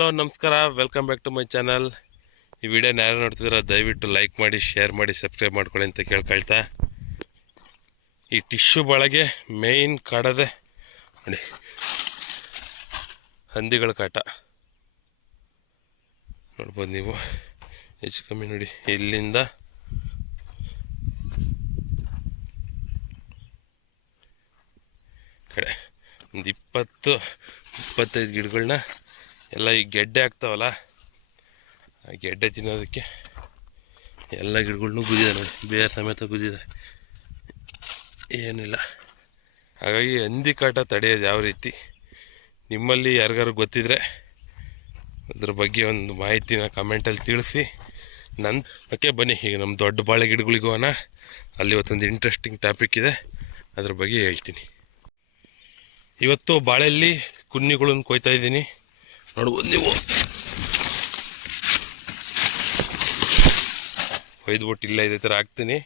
ನಮಸ್ಕಾರ. Welcome back to my channel ಈ video ಯಾರು ನೋಡ್ತಿದ್ರೆ ದಯವಿಟ್ಟು ಲೈಕ್ ಮಾಡಿ ಶೇರ್ ಮಾಡಿ ಸಬ್ಸ್ಕ್ರೈಬ್ ಮಾಡ್ಕೊಳ್ಳಿ ಅಂತ ಕೇಳ್ಕೊಳ್ತಾ ಈ ಟಿಶ್ಯೂ ಬಳಗೆ ಮೇಯ್ನ್ ಕಾಡದೆ, ನೋಡಿ, ಹಂದಿಗಳ ಕಾಟ. ನೋಡ್ಬೋದು ನೀವು. ಹೆಚ್ಚು ಕಮ್ಮಿ ನೋಡಿ, ಇಲ್ಲಿಂದ ಕಡೆ ಒಂದು ಇಪ್ಪತ್ತು, ಇಪ್ಪತ್ತೈದು ಗಿಡಗಳನ್ನ ಎಲ್ಲ ಈ ಗೆಡ್ಡೆ ಆಗ್ತಾವಲ್ಲ, ಆ ಗೆಡ್ಡೆ ತಿನ್ನೋದಕ್ಕೆ ಎಲ್ಲ ಗಿಡಗಳ್ನೂ ಗುದ್ದಿದೆ ನೋಡಿ, ಬೇರೆ ಸಮೇತ ಗುದ್ದಿದೆ. ಏನಿಲ್ಲ. ಹಾಗಾಗಿ ಹಂದಿ ಕಾಟ ತಡೆಯೋದು ಯಾವ ರೀತಿ? ನಿಮ್ಮಲ್ಲಿ ಯಾರಿಗಾರು ಗೊತ್ತಿದ್ರೆ ಅದ್ರ ಬಗ್ಗೆ ಒಂದು ಮಾಹಿತಿನ ಕಮೆಂಟಲ್ಲಿ ತಿಳಿಸಿ. ನನ್ನ ಅದಕ್ಕೆ ಬನ್ನಿ, ಈಗ ನಮ್ಮ ದೊಡ್ಡ ಬಾಳೆ ಗಿಡಗಳಿಗೂ ಅನ್ನ ಅಲ್ಲಿ ಇವತ್ತೊಂದು ಇಂಟ್ರೆಸ್ಟಿಂಗ್ ಟಾಪಿಕ್ ಇದೆ, ಅದ್ರ ಬಗ್ಗೆ ಹೇಳ್ತೀನಿ. ಇವತ್ತು ಬಾಳೆಯಲ್ಲಿ ಕುನ್ನಿಗಳನ್ನು ಕೊಯ್ತಾ ಇದ್ದೀನಿ. ನೋಡ್ಬೋದು ನೀವು. ಒಯ್ದುಬಿಟ್ಟು ಇಲ್ಲ ಇದೇ ಥರ ಹಾಕ್ತೀನಿ.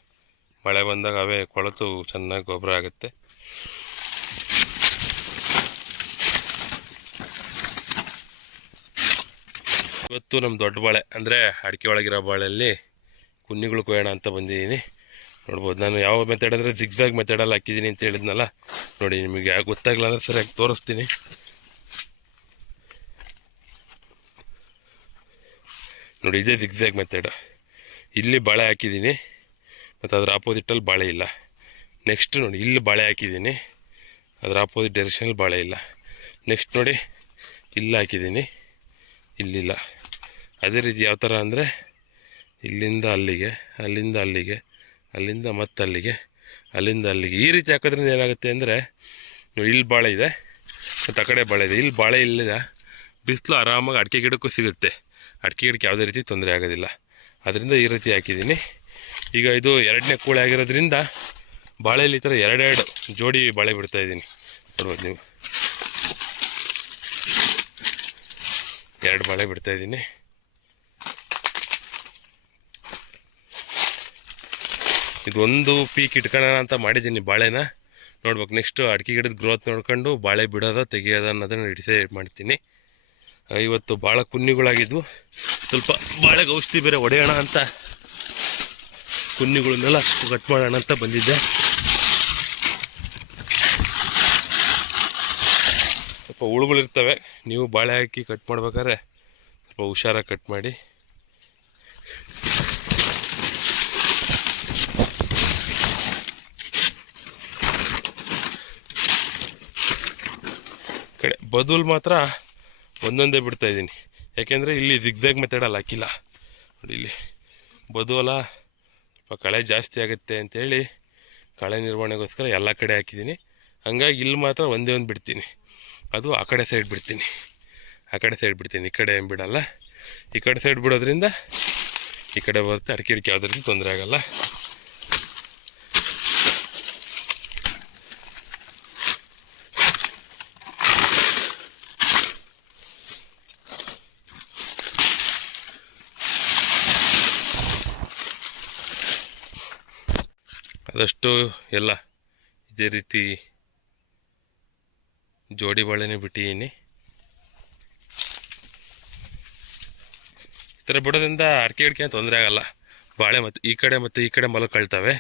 ಮಳೆ ಬಂದಾಗ ಅವೇ ಕೊಳತು ಚೆನ್ನಾಗಿ ಗೊಬ್ಬರ ಆಗುತ್ತೆ. ಇವತ್ತು ನಮ್ಮ ದೊಡ್ಡ ಬಾಳೆ, ಅಂದರೆ ಅಡಿಕೆ ಒಳಗಿರೋ ಬಾಳೆಯಲ್ಲಿ ಕುನ್ನಿಗಳು ಕೊಯ್ಯೋಣ ಅಂತ ಬಂದಿದ್ದೀನಿ. ನೋಡ್ಬೋದು, ನಾನು ಯಾವ ಮೆಥಡ್ ಅಂದರೆ ಜಿಗ್ಜಾಗ್ ಮೆಥಡಲ್ಲಿ ಹಾಕಿದ್ದೀನಿ ಅಂತ ಹೇಳಿದ್ನಲ್ಲ. ನೋಡಿ, ನಿಮಗೆ ಗೊತ್ತಾಗಲ್ಲ ಅಂದರೆ ಸರಿಯಾಗಿ ತೋರಿಸ್ತೀನಿ. ನೋಡಿ, ಇದೇ ಜಿಗ್ಜಾಗ್ ಮೆಥಡ್ ಇಲ್ಲಿ ಬಾಳೆ ಹಾಕಿದ್ದೀನಿ, ಮತ್ತು ಅದರ ಆಪೋಸಿಟಲ್ಲಿ ಬಾಳೆ ಇಲ್ಲ. ನೆಕ್ಸ್ಟ್ ನೋಡಿ, ಇಲ್ಲಿ ಬಾಳೆ ಹಾಕಿದ್ದೀನಿ, ಅದರ ಆಪೋಸಿಟ್ ಡೈರೆಕ್ಷನಲ್ಲಿ ಬಾಳೆ ಇಲ್ಲ. ನೆಕ್ಸ್ಟ್ ನೋಡಿ, ಇಲ್ಲಿ ಹಾಕಿದ್ದೀನಿ ಇಲ್ಲಿಲ್ಲ ಅದೇ ರೀತಿ ಯಾವ ಥರ ಅಂದರೆ, ಇಲ್ಲಿಂದ ಅಲ್ಲಿಗೆ, ಅಲ್ಲಿಂದ ಅಲ್ಲಿಗೆ, ಅಲ್ಲಿಂದ ಮತ್ತೆ ಅಲ್ಲಿಗೆ ಅಲ್ಲಿಂದ ಅಲ್ಲಿಗೆ. ಈ ರೀತಿ ಹಾಕೋದ್ರಿಂದ ಏನಾಗುತ್ತೆ ಅಂದರೆ ಇಲ್ಲಿ ಬಾಳೆ ಇದೆ, ಮತ್ತು ಆ ಕಡೆ ಬಾಳೆ ಇದೆ. ಇಲ್ಲಿ ಬಾಳೆ ಇಲ್ಲಿದೆ. ಬಿಸಿಲು ಆರಾಮಾಗಿ ಅಡಿಕೆ ಗಿಡಕ್ಕೂ ಸಿಗುತ್ತೆ. ಅಡಿಕೆ ಗಿಡಕ್ಕೆ ಯಾವುದೇ ರೀತಿ ತೊಂದರೆ ಆಗೋದಿಲ್ಲ. ಅದರಿಂದ ಈ ರೀತಿ ಹಾಕಿದ್ದೀನಿ. ಈಗ ಇದು ಎರಡನೇ ಕೂಳೆ ಆಗಿರೋದ್ರಿಂದ ಬಾಳೆಯಲ್ಲಿ ಈ ಥರ ಎರಡೆರಡು ಜೋಡಿ ಬಾಳೆ ಬಿಡ್ತಾ ಇದ್ದೀನಿ. ನೋಡ್ಬೋದು ನೀವು. ಎರಡು ಬಾಳೆ ಬಿಡ್ತಾ ಇದ್ದೀನಿ. ಇದೊಂದು ಪೀಕ್ ಇಟ್ಕೊಳ್ಳೋಣ ಅಂತ ಮಾಡಿದ್ದೀನಿ ಬಾಳೆನ. ನೋಡ್ಬೇಕು, ನೆಕ್ಸ್ಟ್ ಅಡಿಕೆ ಗಿಡದ ಗ್ರೋತ್ ನೋಡ್ಕೊಂಡು ಬಾಳೆ ಬಿಡೋದ, ತೆಗಿಯೋದ ಅನ್ನೋದನ್ನು ಡಿಸೈಡ್ ಮಾಡ್ತೀನಿ. ಇವತ್ತು ಭಾಳ ಕುನ್ನಿಗಳಾಗಿದ್ವು. ಸ್ವಲ್ಪ ಬಾಳೆಗೆ ಔಷಧಿ ಬೇರೆ ಹೊಡೆಯೋಣ ಅಂತ ಕುನ್ನಿಗಳನ್ನೆಲ್ಲ ಕಟ್ ಮಾಡೋಣ ಅಂತ ಬಂದಿದ್ದೆ. ಸ್ವಲ್ಪ ಹುಳುಗಳಿರ್ತವೆ, ನೀವು ಬಾಳೆ ಹಾಕಿ ಕಟ್ ಮಾಡ್ಬೇಕಾದ್ರೆ ಸ್ವಲ್ಪ ಹುಷಾರಾಗಿ ಕಟ್ ಮಾಡಿ. ಕಡೆ ಬದುಲ್ ಮಾತ್ರ ಒಂದೊಂದೇ ಬಿಡ್ತಾ ಇದ್ದೀನಿ. ಯಾಕೆಂದರೆ ಇಲ್ಲಿ ದಿಗ್ದಾಗ ಮೆಥಡ್ ಅಲ್ಲ ಹಾಕಿಲ್ಲ ನೋಡಿ ಇಲ್ಲಿ. ಬದುವಲ, ಸ್ವಲ್ಪ ಕಳೆ ಜಾಸ್ತಿ ಆಗುತ್ತೆ ಅಂಥೇಳಿ ಕಳೆ ನಿರ್ವಹಣೆಗೋಸ್ಕರ ಎಲ್ಲ ಕಡೆ ಹಾಕಿದ್ದೀನಿ. ಹಂಗಾಗಿ ಇಲ್ಲಿ ಮಾತ್ರ ಒಂದೇ ಒಂದು ಬಿಡ್ತೀನಿ. ಅದು ಆ ಕಡೆ ಸೈಡ್ ಬಿಡ್ತೀನಿ. ಆ ಕಡೆ ಸೈಡ್ ಬಿಡ್ತೀನಿ. ಈ ಕಡೆ ಏನು ಬಿಡಲ್ಲ. ಈ ಕಡೆ ಸೈಡ್ ಬಿಡೋದ್ರಿಂದ ಈ ಕಡೆ ಬರುತ್ತೆ. ಅಡಿಕೆ ಅಡಿಕೆ ಯಾವುದ್ರಿಂದ ತೊಂದರೆ ಆಗಲ್ಲ. ಆದಷ್ಟು ಎಲ್ಲ ಇದೇ ರೀತಿ ಜೋಡಿ ಬಾಳೆನೇ ಬಿಟ್ಟಿದ್ದೀನಿ. ಈ ಥರ ಬಿಡೋದ್ರಿಂದ ಅಡಿಕೆ ಅಡಿಕೆ ತೊಂದರೆ ಆಗಲ್ಲ. ಬಾಳೆ ಮತ್ತು ಈ ಕಡೆ ಮತ್ತು ಈ ಕಡೆ ಮಲಕಳ್ತವೆ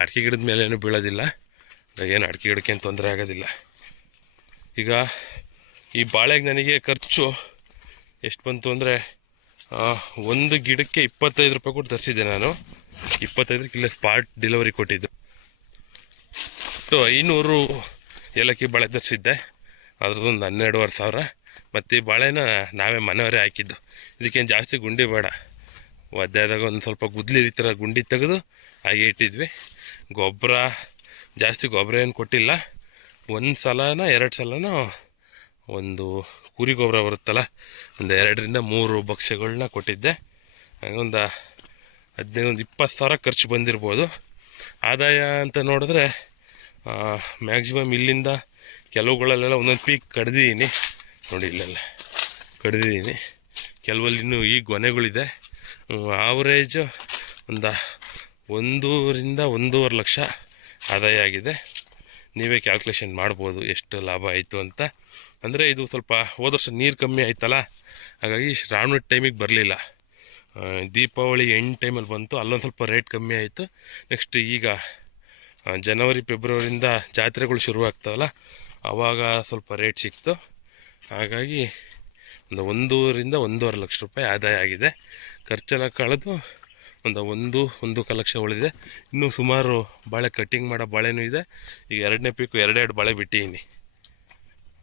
ಅಡಿಕೆ ಗಿಡದ ಮೇಲೆ ಏನು ಬೀಳೋದಿಲ್ಲ. ಏನು ಅಡಿಕೆ ಗಿಡಕ್ಕೆ ಏನು ತೊಂದರೆ ಆಗೋದಿಲ್ಲ. ಈಗ ಈ ಬಾಳೆಗೆ ನನಗೆ ಖರ್ಚು ಎಷ್ಟು ಬಂತು ಅಂದರೆ ಒಂದು ಗಿಡಕ್ಕೆ ಇಪ್ಪತ್ತೈದು ರೂಪಾಯಿ ಕೊಟ್ಟು ತರಿಸಿದ್ದೆ ನಾನು. ಇಪ್ಪತ್ತೈದಕ್ಕೆ ಕಿಲೋ ಸ್ಪಾಟ್ ಡೆಲಿವರಿ ಕೊಟ್ಟಿದ್ದು ಸೊ ಐನೂರು ಏಲಕ್ಕಿ ಬಾಳೆ ತರಿಸಿದ್ದೆ. ಅದ್ರದ್ದೊಂದು ಹನ್ನೆರಡುವರೆ ಸಾವಿರ. ಮತ್ತು ಈ ಬಾಳೆನ ನಾವೇ ಮನೆಯವರೇ ಹಾಕಿದ್ದು. ಇದಕ್ಕೇನು ಜಾಸ್ತಿ ಗುಂಡಿ ಬೇಡ. ಒದ್ದಾದಾಗ ಒಂದು ಸ್ವಲ್ಪ ಗುದ್ಲಿ ಥರ ಗುಂಡಿ ತೆಗೆದು ಹಾಗೆ ಇಟ್ಟಿದ್ವಿ. ಗೊಬ್ಬರ, ಜಾಸ್ತಿ ಗೊಬ್ಬರ ಏನು ಕೊಟ್ಟಿಲ್ಲ. ಒಂದು ಸಲನ, ಎರಡು ಸಲನ ಒಂದು ಕುರಿ ಗೊಬ್ಬರ ಬರುತ್ತಲ್ಲ, ಒಂದು ಎರಡರಿಂದ ಮೂರು ಭಕ್ಷ್ಯಗಳನ್ನ ಕೊಟ್ಟಿದ್ದೆ. ಹಂಗೊಂದು ಹದಿನೈದು, ಒಂದು ಇಪ್ಪತ್ತು ಸಾವಿರ ಖರ್ಚು ಬಂದಿರ್ಬೋದು. ಆದಾಯ ಅಂತ ನೋಡಿದ್ರೆ ಮ್ಯಾಕ್ಸಿಮಮ್ ಇಲ್ಲಿಂದ ಕೆಲವುಗಳಲ್ಲೆಲ್ಲ ಒಂದೊಂದು ಪೀಕ್ ಕಡ್ದಿದ್ದೀನಿ ನೋಡಿ ಇಲ್ಲೆಲ್ಲ ಕಡ್ದಿದ್ದೀನಿ ಕೆಲವಲ್ಲಿ ಇನ್ನೂ ಈ ಗೊನೆಗಳಿದೆ. ಆವ್ರೇಜು ಒಂದು ಒಂದೂರಿಂದ ಒಂದೂವರೆ ಲಕ್ಷ ಆದಾಯ ಆಗಿದೆ. ನೀವೇ ಕ್ಯಾಲ್ಕುಲೇಷನ್ ಮಾಡ್ಬೋದು ಎಷ್ಟು ಲಾಭ ಆಯಿತು ಅಂತ. ಅಂದರೆ ಇದು ಸ್ವಲ್ಪ ಹೋದ ವರ್ಷ ನೀರು ಕಮ್ಮಿ ಆಯ್ತಲ್ಲ? ಹಾಗಾಗಿ ಶ್ರಾವಣ ಟೈಮಿಗೆ ಬರಲಿಲ್ಲ. ದೀಪಾವಳಿ ಎಂಡ್ ಟೈಮಲ್ಲಿ ಬಂತು. ಅಲ್ಲೊಂದು ಸ್ವಲ್ಪ ರೇಟ್ ಕಮ್ಮಿ ಆಯಿತು. ನೆಕ್ಸ್ಟ್ ಈಗ ಜನವರಿ ಫೆಬ್ರವರಿಯಿಂದ ಜಾತ್ರೆಗಳು ಶುರು ಆಗ್ತಾವಲ್ಲ ಆವಾಗ ಸ್ವಲ್ಪ ರೇಟ್ ಸಿಕ್ತು. ಹಾಗಾಗಿ ಒಂದು ಒಂದೂವರಿಂದ ಒಂದೂವರೆ ಲಕ್ಷ ರೂಪಾಯಿ ಆದಾಯ ಆಗಿದೆ. ಖರ್ಚೆಲ್ಲ ಕಳೆದು ಒಂದು ಒಂದು ಒಂದು ಕಲಕ್ಷ ಲಕ್ಷ ಉಳಿದಿದೆ. ಇನ್ನೂ ಸುಮಾರು ಬಾಳೆ ಕಟ್ಟಿಂಗ್ ಮಾಡೋ ಬಾಳೆನೂ ಇದೆ. ಈಗ ಎರಡನೇ ಪೀಕು ಎರಡೆರಡು ಬಾಳೆ ಬಿಟ್ಟಿದ್ದೀನಿ.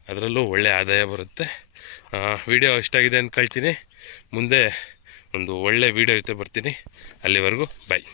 ಅದರಲ್ಲೂ ಒಳ್ಳೆ ಆದಾಯ ಬರುತ್ತೆ. ವಿಡಿಯೋ ಇಷ್ಟಾಗಿದೆ ಕಳ್ತೀನಿ. ಮುಂದೆ ಒಂದು ಒಳ್ಳೆ ವಿಡಿಯೋ ಜೊತೆ ಬರ್ತೀನಿ. ಅಲ್ಲಿವರೆಗೂ ಬಾಯ್